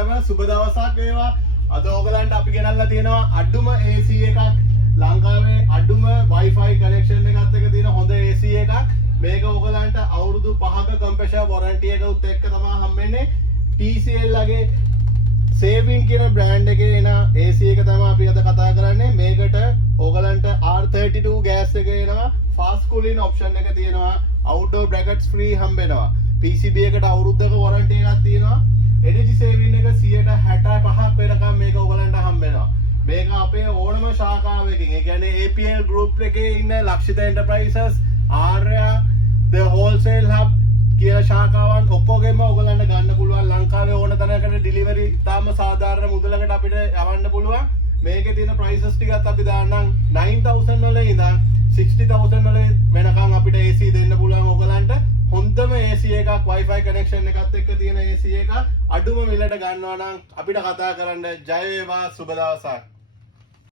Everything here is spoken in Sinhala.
ඔක්කොටම සුබ දවසක් වේවා. අද ඕගලන්ට අපි ගෙනල්ලා තියෙනවා අඩුම AC එකක්. ලංකාවේ අඩුම Wi-Fi connection එකත් එක්ක තියෙන හොඳ AC එකක්. මේක ඕගලන්ට අවුරුදු 5ක කම්ප්‍රෙෂර් warranty එකත් එක්ක තමයි හම්බෙන්නේ. TCL ලගේ සේවින් කියන බ්‍රෑන්ඩ් එකේ එන AC එක තමයි අපි අද කතා කරන්නේ. මේකට ඕගලන්ට R32 ගෑස් එක එනවා. fast cooling option එක තියෙනවා. outdoor brackets free හම්බෙනවා. PCB එකට අවුරුද්දක warranty එකක් තියෙනවා. energy saving එක 65% වෙනකම් මේක ඔයගලන්ට හම්බෙනවා. මේක අපේ ඕනම ශාඛාවකින් ඒ කියන්නේ APL group එකේ ඉන්න ලක්ෂිත enterprises ආර්ය the wholesale hub කියන ශාඛාවන් ඔක්කොගෙම ඔයගලන්ට ගන්න පුළුවන්. ලංකාවේ ඕන තැනකට delivery තාම සාධාරණ මුදලකට අපිට යවන්න පුළුවන්. මේකේ තියෙන prices ටිකත් අපි දාන්නම් 9000 වල ඉඳන් 60000 වල වෙනකම් අපිට AC දෙන්න පුළුවන් ඔයගලන්ට. හොඳම AC එකක් Wi-Fi connection එකත් එක්ක තියෙන AC එක අඩුම මිලට ගන්නවා නම් අපිට කතා කරන්න. ජය වේවා, සුබ දවසක්.